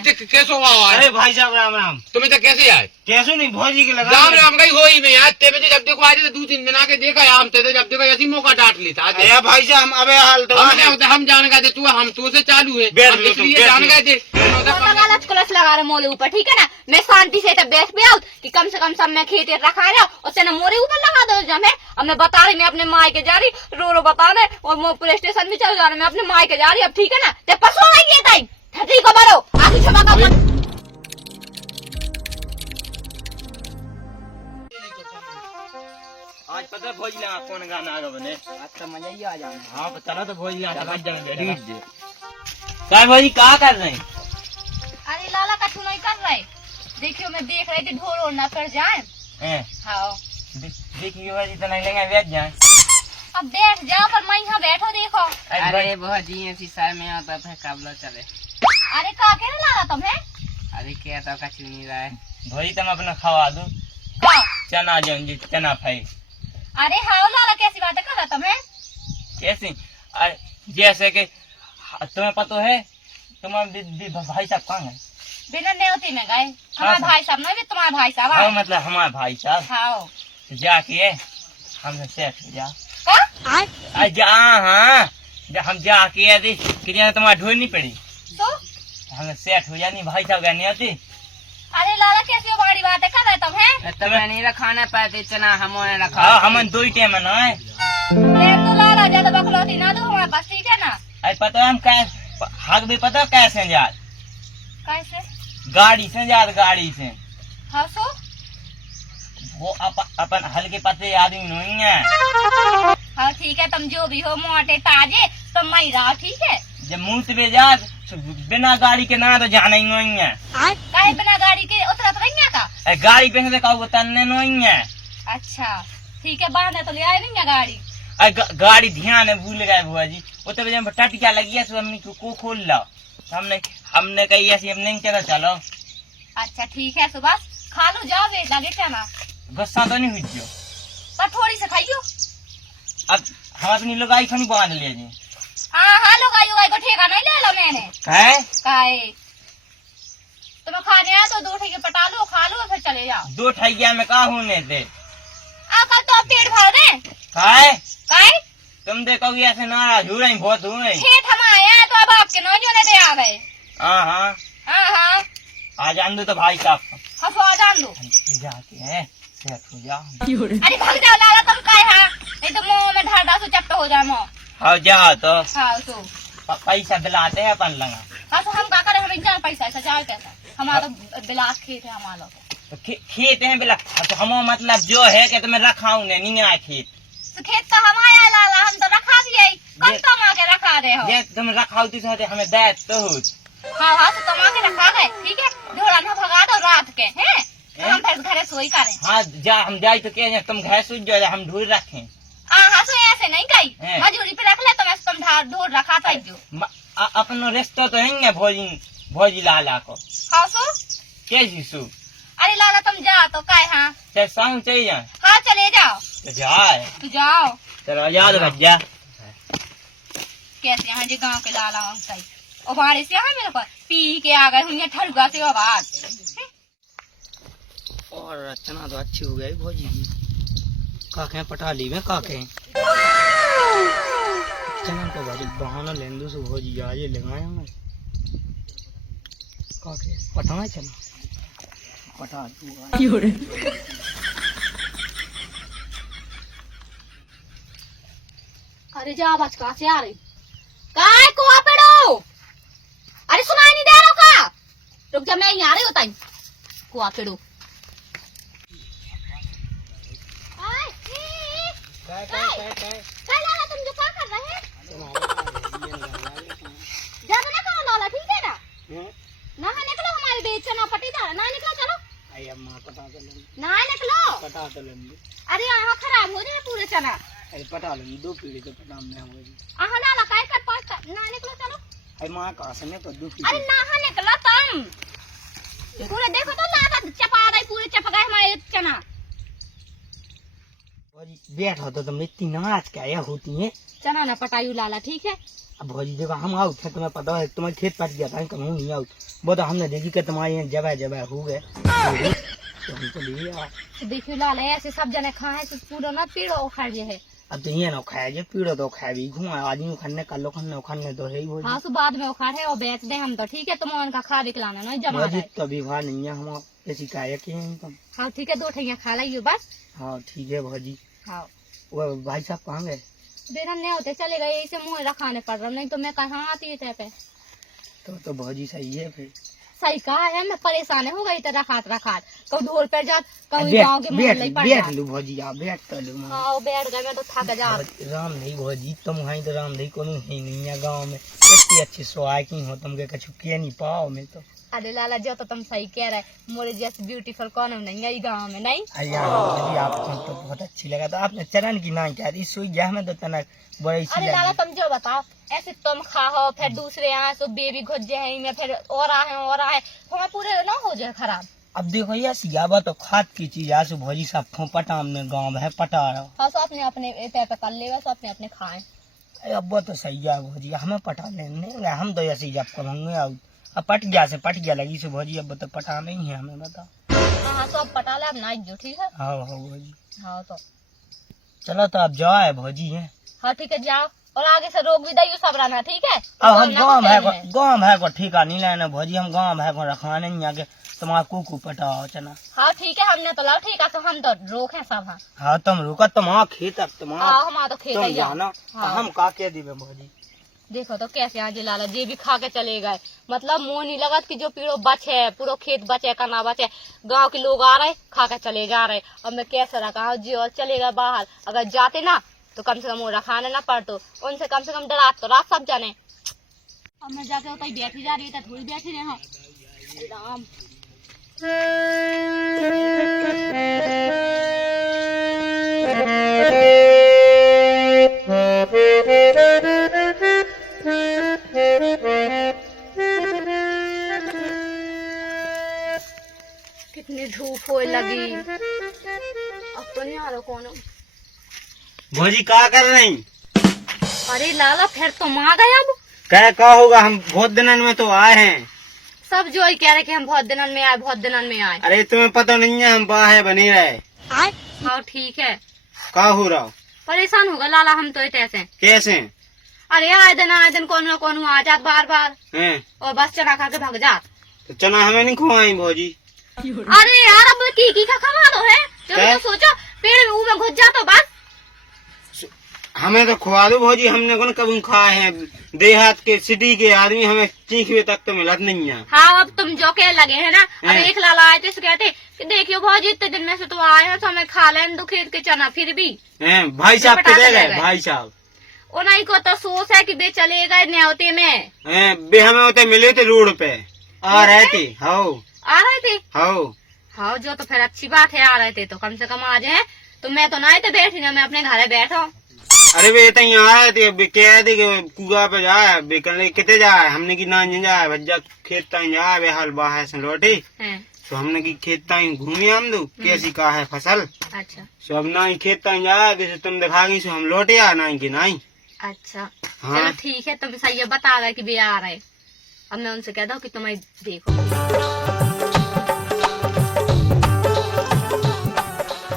कैसे हुआ? अरे भाई साहब राम राम। तुम्हें तो कैसे आए? कैसे नहीं भौजी के लगा राम राम गई हो ही में यार तेरे जब देखो आज 2-3 दिन आके देखा हम तेरे जब देखो ऐसी मौका डांट लेता। अरे भाई साहब अबे हाल तो हम जान गए थे तू हम तो से चालू है इसलिए जान गए थे। गलत कलश लगा रहे मोरे ऊपर, ठीक है ना? मैं शांति से बैठ पे आऊँ कि कम से कम सब मैं खेत रखा रहा उससे ना मोरे ऊपर लगा दो। जब मैं अब मैं बता रही मैं अपने माई के जा रही रो बता रहे और मैं पुलिस स्टेशन भी चल जा रहा मैं अपने माई के जा रही अब, ठीक है ना? ते पसो नहीं ताई ठठी को मारो आगे छपा का आज पता भौजी ना कौन गाना आगा बने। अच्छा मजा ही आ जाना। हाँ चलो तो भौजी ना समझ जाएंगे। क्या भौजी क्या कर रहे हैं? अरे लाला का तू नहीं कर रहे। देखियो मैं देख रही थी ढोल और ना कर जाए। हाँ देखिए भौजी तो नहीं लेंगे बैठ जाए। अब बैठ जाओ पर मैं यहाँ बैठो देखो। अरे भौजी ऐसी साल में आता था काबला चले। अरे का कह लाला तुम्हें? अरे क्या तो कछु नहीं रहा है भौजी तुम अपना खवा दो चना जी चना फ्राई। अरे हाँ लाला कैसी बातें कर रहा तुम्हें? कैसी? जैसे कि तुम्हें पता है तुम्हारे भाई साहब कहाँ है? बिना न्योती में गए। हमारा भाई साहब नहीं तुम्हारा भाई साहब। हाँ मतलब हमारा भाई साहब। हाँ जाके हमसे सेट हो जा। हाँ हम जाके कि तुम्हारा ढोल नहीं पड़ी तो हमें सेट हो जानी भाई साहब नहीं होती। अरे लाला कैसी बड़ी बातें कर रहे तुम्हें? तुम्हें नहीं रखाना पाते चना हमने रखा। हाँ हम दो ही टाइम ना है। तो लाला ज्यादा बकलौती ना दो हमारे पास, ठीक है ना? अरे पता है हम कैसे हक भी पता कैसे जात? कैसे? गाड़ी से जात गाड़ी से। हाँ सो वो अपन हल्के पतले आदमी नहीं है। हाँ ठीक है तुम जो भी हो मोटे ताजे तुम मई रहो, ठीक है? जब मुंह से जात बिना गाड़ी के ना तो जाना ही नहीं है। काहे बिना गाड़ी के उतरत नहीं का? गाड़ी पे से कहो उतरने नहीं है। अच्छा ठीक है बांधे तो ले आए नहीं गाड़ी। गाड़ी ध्यान है भूल गए बुआ जी वो तो जब टटिया लगी है हमने को खोल लो। हमने कही ऐसी हम नहीं चलो चलो। अच्छा ठीक है सुबह खा लो जाओ वे लगे क्या ना गुस्सा तो नहीं हुई जो पर थोड़ी से खाइयो। अब हम अपनी लुगाई खनी बांध लिए जी। हाँ लुगाई को ठेका नहीं ले लो मैंने। काहे तुम्हें खाने आया तो 2 ठेके पटा लो खा लो फिर चले जाओ। 2 ठैया में का होने थे कल तो पेट भर दे। काहे तुम देखोगे ऐसे नाराज हो रही बहुत हुए। खेत हम आए हैं तो अब आपके नौ जोने दे आ गए। हाँ आ जान दो तो भाई साहब हंसो आ जान दो जाते हैं सेट हो जा। अरे भाग जाओ लाला तुम काहे? हाँ नहीं तो मुंह में ढाडा सो चप्पा हो जाए मुंह। हाँ जा तो हाँ सो पैसा दिलाते हैं अपन लगा। हाँ तो हम क्या करें हम जाए पैसा ऐसा जाए कैसा हमारा तो बिलास खेत है हमारा तो खेत है बिला तो हम मतलब जो है कि तुम्हें रखा नहीं आए खेत तो खेत तो हम आया लाला हम तो रखा दिए कब तुम आके रखा रहे हो? ये तुम रखा होती तो हमें दैत तो हाँ तो तुम आके रखा गए, ठीक है? ढोला ना भगा दो रात के हैं तो हम फिर घरे सोई करें। हाँ जा हम जाए तो क्या तुम घर सूझ जाओ हम ढूंढ रखें। हाँ सो ऐसे नहीं गई मजूरी पे रख ले तुम ढूंढ रखा था जो अपनो रिश्ता तो नहीं है भौजी लाला को। हाँ सो कैसी सू? अरे लाला तुम जाओ तो काय? हाँ चाहे सांग चाहिए जाए हाँ चले जाओ तो जाए तू जाओ चलो याद रख जा। कैसे यहाँ जी गाँव के लाला सही और बारिश से यहाँ मेरे पर पी के आ गए हुई ठलुआ से आवाज। और रचना तो अच्छी हो गई भौजी की। काके पटाली में काके चना को भाजी बहाना लेंदू से भौजी आज लगाए हमें काके पटाना चना पटा अरे जा आवाज कहाँ से आ रही? काय को पेड़ो? अरे सुनाई नहीं दे रहा का? रुक जा मैं यहाँ आ रही होता हूँ को पेड़ो। लाला तुम जो क्या कर रहे हैं? ज्यादा ना करो लाला, ठीक है ना? ना निकलो हमारे बीच से ना पटी जा ना निकलो चलो ना निकलो। अरे यहाँ खराब हो जाए पूरे चना। पटा लो 2 पीढ़ी तो पटा में लाला काय कर पास ना निकलो चलो। अरे माँ का समय तो 2 अरे ना निकलो तुम पूरे देखो तो लाला चपा रही पूरे चप गए हमारे चना। बैठो तो तुम इतनी नाच क्या होती है। चना ना पटायू लाला, ठीक है। अब भौजी देखो हम आउट है, तुम्हें पता है तुम्हारे खेत पट गया था, कहूँ नहीं आउट, वो तो हमने देखी कि तुम्हारे यहाँ जगह जगह हो गए तो हम तो ले आए। तो देखियो लाला ऐसे सब जने खाए तो पूरा ना पेड़ उखाड़ जे है। अब तो ये ना खाया जो पीड़ो तो खाया भी घुमा आदमी खाने का लो खाने तो है ही भौजी। हाँ तो बाद में उखाड़ है और बेच दे हम तो, ठीक है। तुम उनका खा दिखलाना ना जमा भौजी है। तो अभी वहाँ नहीं है, हम ऐसी काय के हैं तुम। हाँ ठीक है, 2 ठैया खा लियो बस। हाँ ठीक है भौजी। हाँ वो भाई साहब कहाँ गए? बेरा नहीं होते चले गए, इसे मुँह रखाने पड़ रहा, नहीं तो मैं कहाँ आती है पे। तो भौजी सही है फिर। सही कहा है, मैं परेशान हो गई तो रखात कभी ढोल पर जात, कभी गाँव के मोहल्ले पड़ बैठ जात। लू भौजी, आप बैठ कर लू। हाँ बैठ गए, मैं तो थक जा। राम नहीं भौजी तुम वहीं तो राम नहीं को नहीं है गाँव में, इतनी अच्छी सोआई की हो तुम के कछु किए नहीं पाओ में तो। अरे लाला जो तो तुम सही कह रहे, मोरे जैसे ब्यूटीफुल कौन नहीं है गाँव में, नहीं। यार भौजी आपको तो बहुत अच्छी लगा, तो आपने चरण की ना क्या इस सुई गया हमें तो तना बड़ी सी अरे लाला तुम जो बताओ, ऐसे तुम खाओ फिर दूसरे आए तो बेबी घुस जाए में, फिर और आए हमें पूरे ना हो जाए खराब। अब देखो ये सियाबा तो खाद की चीज है, भौजी साहब खोपटा हमने गाँव में पटा रहा। हाँ सो अपने अपने पे कर ले, सो अपने अपने खाए। अब वो तो सही है भौजी, हमें पटा नहीं हम तो ऐसे ही जब करेंगे। अब पट गया लगी से भौजी, अब तो पटा नहीं है हमें बताओ। हाँ तो अब पटा ले, अब नाइट जो, ठीक है। हाँ भौजी। हाँ तो चलो तो अब जाओ है भौजी है। हाँ ठीक है जाओ, और आगे से रोक भी दो सब रहना, ठीक है। अब हम गाँव है को ठेका नहीं लेना भौजी, हम गाँव है को रखवाने नहीं आगे तुम्हारा कुकू पटाओ चना। हाँ ठीक है, हमने तो लाओ ठीक है, तो हम तो रोक है सब। हाँ हाँ तुम रुका, तुम्हारा खेत हाँ हमारा तो खेत है जाना। हाँ। हम का के दिवे भौजी। देखो तो कैसे आज लाला जी भी खा के चले गए, मतलब मुँह नहीं लगत कि जो पीड़ो बचे पूरा खेत बचे का ना बचे, गांव के लोग आ रहे खा के चले जा रहे। अब मैं कैसे रखा जी, और चले गए बाहर, अगर जाते ना तो कम से कम वो रखाने ना पड़तो, उनसे कम से कम डरा तो रात सब जाने। अब मैं जाके उतर बैठी जा रही था, थोड़ी बैठी रहे। हाँ राम कितनी धूप हो लगी, अब तो नहीं आ रहा कौन। भौजी क्या कर रही? अरे लाला फिर तुम आ गए, अब क्या होगा, हम बहुत दिनों में तो आए हैं। सब जो ही कह रहे कि हम बहुत दिनों में आए, बहुत दिनों में आए। अरे तुम्हें पता नहीं है हम बाहर बने रहे। हाँ ठीक है। क्या हो रहा? परेशान होगा लाला हम तो ऐसे। कैसे? अरे आए दिन कौन ना कौन आ जात बार बार हैं? और बस चना खा के भाग जात। तो चना हमें नहीं खुआई भौजी। अरे यार अब की का खवा दो है, जब क्या? तो सोचो पेड़ में में घुस जा तो बस। हमें तो खुआ दो भौजी, हमने कौन कभी खाए हैं, देहात के सिटी के आदमी हमें चीखवे तक तो मिलत नहीं है। हाँ अब तुम जो कह लगे है ना। अरे एक लाला आए थे कहते कि देखियो भौजी इतने दिन में से तो आए हैं तो हमें खा लें दो खेत के चना, फिर भी भाई साहब किधर गए? भाई साहब उन्हीं को तो सोच है कि बे चले गए न्योते में। बे हमें होते मिले थे रोड पे आ रहे थे। आ रहे थे। हाँ जो तो फिर अच्छी बात है, आ रहे थे तो कम से कम आ जाए। तो मैं तो ना थे बैठी ना, मैं अपने घर बैठा। अरे वे तो यहाँ आए थे, कह थे कि कुआ पे जाए बेकने कितने जाए, हमने की ना जाए भज्जा खेत ताई जाए वे हल बाहर से लौटे, तो हमने की खेत ताई घूमे हम दो कैसी का है फसल। अच्छा सो अब ना ही खेत ताई जाए जैसे तुम दिखा गई, सो हम लौटे आ ना की ना। अच्छा हाँ। चलो ठीक है, तुम सही बता रहे कि वे आ रहे। अब मैं उनसे कहता हूँ कि तुम्हें देखो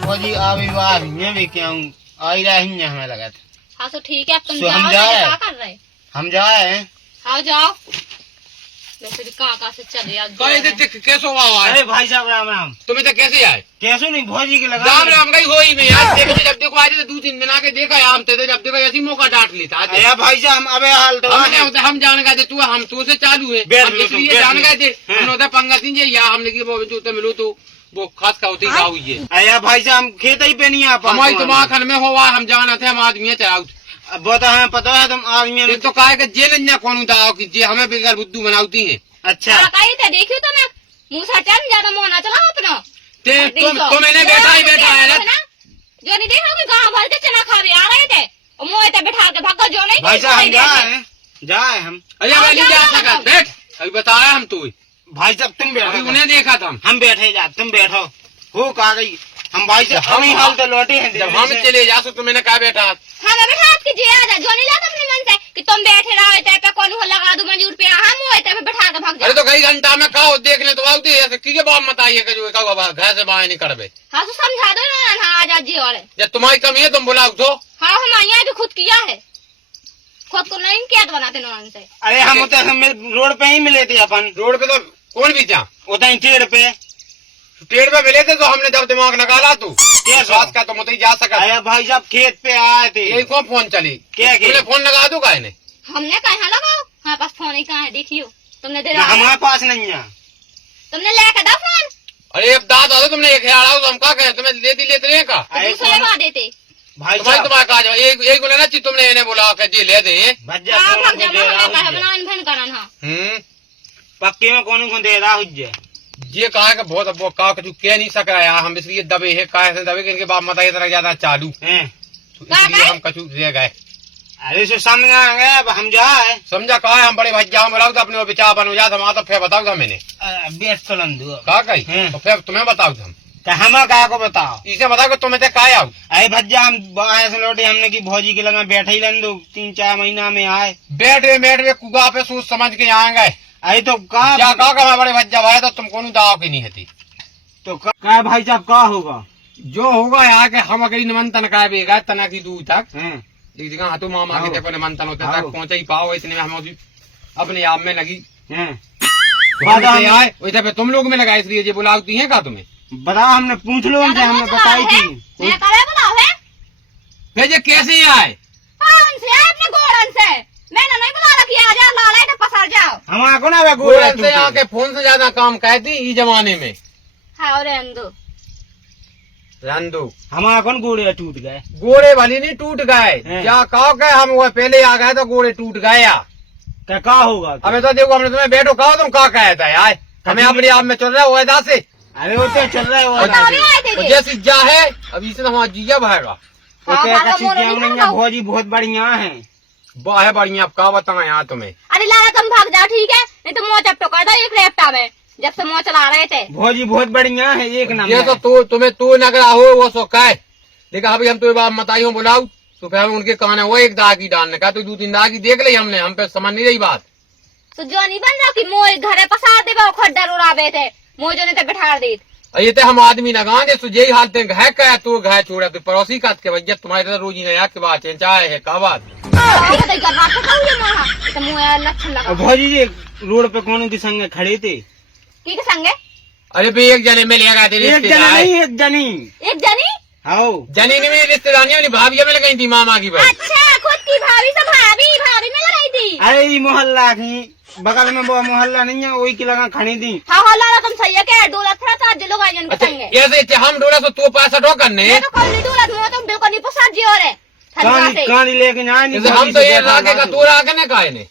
भौजी अभी बाहर भी क्या आ ही रहा है हमें लगा था। हाँ तो ठीक है, अब तुम सो जाओ, हम जा रहे क्या कर रहे? हम जाए। हाँ जाओ, वैसे भी कहाँ से चले आज। कैसे हुआ? अरे भाई साहब राम राम। तुम्हें तो कैसे आए? कैसे नहीं भौजी के लगा राम राम गई हो ही में यार, जब देखो आज 2-3 दिन आके देखा हम थे, जब देखो ऐसी मौका डांट लेता। अरे भाई साहब अबे हाल तो हम जान गए थे, तू हम तो से चालू है इसलिए जान गए थे। उन्होंने पंगा दीजिए या हमने की वो जूते मिलो तो वो खास का होती हुई है। अरे भाई साहब खेत ही पे नहीं आ पा हमारी दिमाग में हुआ, हम जाना थे, हम आदमी चलाऊ। वो तो हमें पता है तुम आदमी तो कहा कि जेल न कौन दाओ की जे हमें बेकार बुद्धू बनाती है। अच्छा देखियो तो ना मुँह सटन ज्यादा मुँह ना चला अपना। तो मैंने बैठा ही बैठा है जो नहीं देखा कि गाँव भर के चना खा आ रहे थे, मुँह बैठा के भागा जो नहीं। भाई साहब हम जाए हम। अरे मैं नहीं जा सका, बैठ अभी बताया हम तो। भाई साहब तुम बैठो, उन्हें देखा था हम बैठे जा, तुम बैठो हो कहा गई हम भाई से हम ही हाल तो लौटे हैं जब हम चले जा तो मैंने कहा बेटा हाँ बैठा कीजिए आजा जो नहीं लाता अपने मन से कि तुम बैठे रहो ते पे कौन हो लगा दूं मंजूर पे हम हुए ते पे बैठा के भाग अरे जाओ। तो कई घंटा में कहो देख ले तो आउती ऐसे की बात मत आइए कि जो कहो घर से बाहर नहीं करबे। हाँ तो समझा दो ना हाँ आजा जी और जब तुम्हारी कमी है तुम बुलाओ तो। हाँ हम यहाँ भी खुद किया है खुद को नहीं क्या बनाते नौन से। अरे हम रोड पे ही मिले थे अपन रोड पे तो कौन भी जा उतना टेढ़ पे मिले थे तो हमने जब दिमाग निकाला तू क्या स्वास्थ्य का तो मुझे जा सका। अरे भाई साहब खेत पे आए थे यही कौन फोन चली क्या तुमने फोन लगा दू का इन्हें हमने कहा लगाओ हमारे पास फोन ही कहाँ है देखियो तुमने दे हमारे पास नहीं है तुमने लेकर दो फोन। अरे अब दाद हो तुमने एक ख्याल आओ तो हम क्या कहें तुम्हें लेते रहे का तो दूसरे लगा देते भाई तुम्हारी साहब तुम्हारा कहा एक बोले ना चीज तुमने इन्हें बोला कर जी ले दे। भज्जा हाँ कौन भाग को जाओ दे रहा हमने कहा हूँ बनान भन करन हाँ पक्के में कौन को दे रहा हूँ ये कहा कि बहुत अब कहा कि तू कह नहीं सक रहा यार हम इसलिए दबे है कहा ऐसे दबे कि इनके बाप माता की तरह ज्यादा चालू तो इसलिए हम कछु रह गए। अरे सो समझ आ गए अब हम जाए समझा कहा हम बड़े भज्जा बोलाओ तो अपने विचार बनो जा हम तो फिर बताओ था मैंने बेस चलन दो कहा कही तो फिर तुम्हें बताओ हम हम कहा को बताओ इसे बताओ कि तुम्हें तो कहा आओ। अरे भज्जा हम ऐसे लौटे हमने की भौजी के लगा बैठे ही लेन दो 3-4 महीना में आए बैठ कुआ पे सोच समझ के यहाँ गए। अरे तो कहा कहा बड़े भज्जा भाई तो तुम कौन दाव की नहीं हती तो कहा भाई साहब क्या होगा जो होगा यहाँ के हम अगर निमंत्रण का बेगा तना की दूर तक हाथों मामा के देखो निमंत्रण होते तक पहुंचे ही पाओ इतने में हम अपने आप में लगी आए वैसे पे तुम लोग में लगा इसलिए ये बुलाती है का तुम्हें बताओ हमने पूछ लो उनसे हमने बताई थी मैं करे बुलाओ है फिर ये कैसे आए से अपने गोरन से मैंने नहीं बुला रखी आ जा लाला तो पसर जाओ हमारा को ना गोरन से यहाँ के फोन से ज्यादा काम कहती इस जमाने में। हाँ रेंदो रंदू हमारा कौन गोड़े टूट गए गोड़े भली नहीं टूट गए क्या कहो के हम वो पहले आ गए तो गोड़े टूट गए क्या होगा हमें तो देखो हमने तुम्हें बैठो कहो तुम क्या कहता है यार हमें अपने आप में चल रहा है वैदा से। अरे वो तो चल रहा है वो जैसी जा है अभी से हमारा जिया भाएगा भौजी बहुत बढ़िया है वाह है बढ़िया अब क्या बताऊं यहाँ तुम्हें। अरे लाला तुम भाग जाओ ठीक है नहीं तो मोह चपटो कर दो एक रेपटा में जब से मोह चला रहे थे। भौजी बहुत बढ़िया है एक नंबर ये तो तुम्हें तू नगरा हो वो सो कह लेकिन अभी हम तो बात मताई बुलाऊ तो फिर हम उनके कहने वो एक दागी डालने का तो 2-3 दागी देख ली हमने हम पे समझ नहीं रही बात। तो जो नहीं बन रहा की मोह घरे पसार दे खड्डा उड़ावे थे मोह जो ने बैठा दी ये तो हम आदमी लगा दे तो यही हालत घय कह तू घय छोड़ा तू पड़ोसी का के भैया तुम्हारे तो रोजी नया के बात है चाहे है का बात भौजी जी रोड पे कौन के संग खड़े थे की के संगे। अरे भाई एक जने में ले गए थे एक जनी हाँ जनी ने मेरी रिश्तेदारी वाली भाभी में लगाई थी मामा की भाई। अच्छा खुद की भाभी से भाभी में लगाई थी। अरे मोहल्ला की बगल में वो मोहल्ला नहीं है वही की लगा खड़ी थी। हाँ लाला तुम सही है क्या डोला थोड़ा सा लोग आए अच्छा ऐसे हम डोला तो तू पैसा ढो करने तो कल नहीं डोला तुम बिल्कुल नहीं पसार जी और कहानी लेके जाए हम तो ये लाके का तू राके ने का इन्हें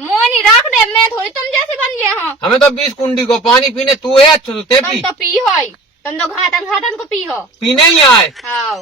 मोनी रख दे मैं थोड़ी तुम जैसे बन गया हाँ। हमें तो 20 कुंडी को पानी पीने तू है अच्छा तो ते पी तो पी हो तुम तो घाटन को पी हो पीने ही आए हाँ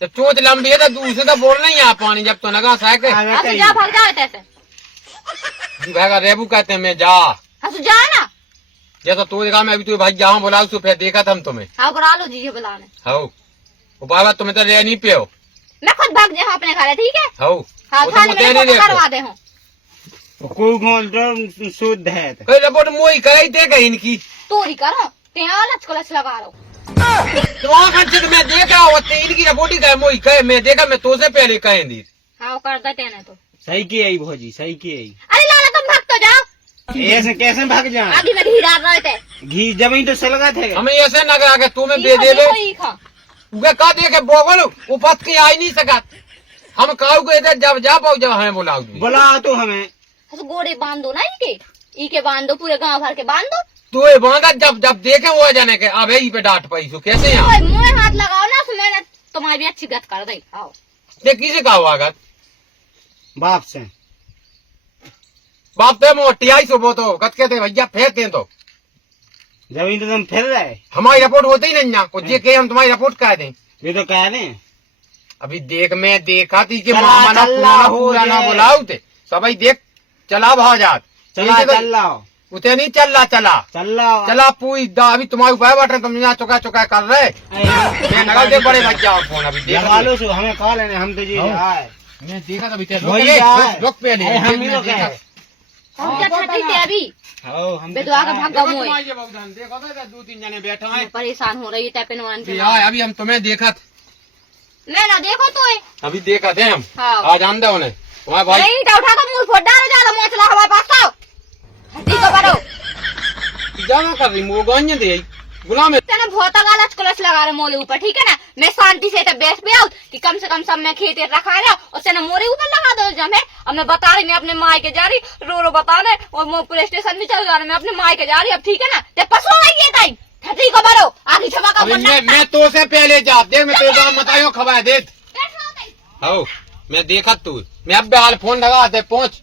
जब चोट लंबी है तो दूसरे तो बोल नहीं आ पानी जब तो नगा साके जा भाग जाओ ऐसे भागा रेबू कहते हैं मैं जा जा ना जैसा तू देखा मैं अभी तू भाई जाऊँ बुलाऊ तो फिर देखा था हम तुम्हें हाँ करा लो जी बुलाने हाँ बाबा तुम्हें तो रह नहीं पे हो मैं खुद भाग जाऊँ अपने घर ठीक है हाँ करवा दे हूँ कोई शुद्ध है कोई रिपोर्ट मोई कराई देगा इनकी तोरी करो ત્યાં लच लगा लो तो आखिर मैं देखा होते इनकी रिपोर्ट ही कहे मोई कहे मैं देखा मैं तो से पहले कहे दी हाँ कर देते हैं तो सही की आई भौजी सही की आई। अरे लाला तुम भाग तो जाओ ऐसे कैसे भाग जाए आगे में घी डाल रहे थे घी जमीन तो सलगा थे हमें ऐसे न करा के तुम्हें दे दे उगे का देखे बोगल उपत की आई नहीं सका हम काऊ को इधर जब जा पाओ जब हमें बुलाओ बुला तो हमें गोड़े बांध दो ना इके बांध दो पूरे गांव भर के बांध दो तो ये बांधा जब देखे वो जाने के अब यही पे डांट पाई सो कैसे यहाँ मुँह हाथ लगाओ ना मैंने तुम्हारी भी अच्छी गत कर दी आओ ये किसे कहा हुआ गत बाप से बाप तो मोटियाई सो वो तो गत कहते भैया फेंकते तो जमीन तो तुम फिर रहे हमारी रिपोर्ट होती ही नहीं ना कुछ ये के हम तुम्हारी रिपोर्ट कह दें ये तो कह दें अभी देख मैं देखा थी कि मामा पूरा ना बुलाओ थे सभी देख चला भाव जात चला चल लाओ उते नहीं चल रहा चला चला पूरी अभी तुम्हारे ऊपर बैठ रहे तुम यहाँ चुका चुका कर रहे मैं नगल दे बड़े भैया फोन अभी देख लगा सो हमें कॉल है हम तो जी आए मैं देखा था बेटे वही आए। रुक पहले हम ही लोग हैं। हम क्या छठी थे अभी हो हम बे दुआ का भाग देखो मोए तुम्हारे ये बहुदान, देखो तो दो तीन जने बैठे हैं परेशान हो रही है टैपिन वन के यार अभी हम तुम्हें देखा मैं ना देखो तो अभी देखा थे हम हाँ। आज आंदे उन्हें तुम्हारे भाई नहीं तो उठा कर मुंह फोड़ डाले जा रहा मोचला हमारे पास आओ हड्डी को करो जाना कर रही वो गंज दे गुलाम है तेने बहुत गालच कलश लगा रहे मोले ऊपर ठीक है ना मैं शांति से तो बैठ पे आऊं कि कम से कम सब मैं खेत रखा है और तेने मोरे ऊपर लगा दो जब मैं अब मैं बता रही मैं अपने माँ के जा रही रो बता रहे और मैं पुलिस स्टेशन भी चल जा रहा मैं अपने माँ के जा रही अब ठीक है ना ते पसो आई है ताई हड्डी को भरो आगे छवा का अभी मैं तो से पहले जा देख मैं तेरे दाम बतायो खबर दे हो मैं देखा तू मैं अब हाल फोन लगा दे पहुंच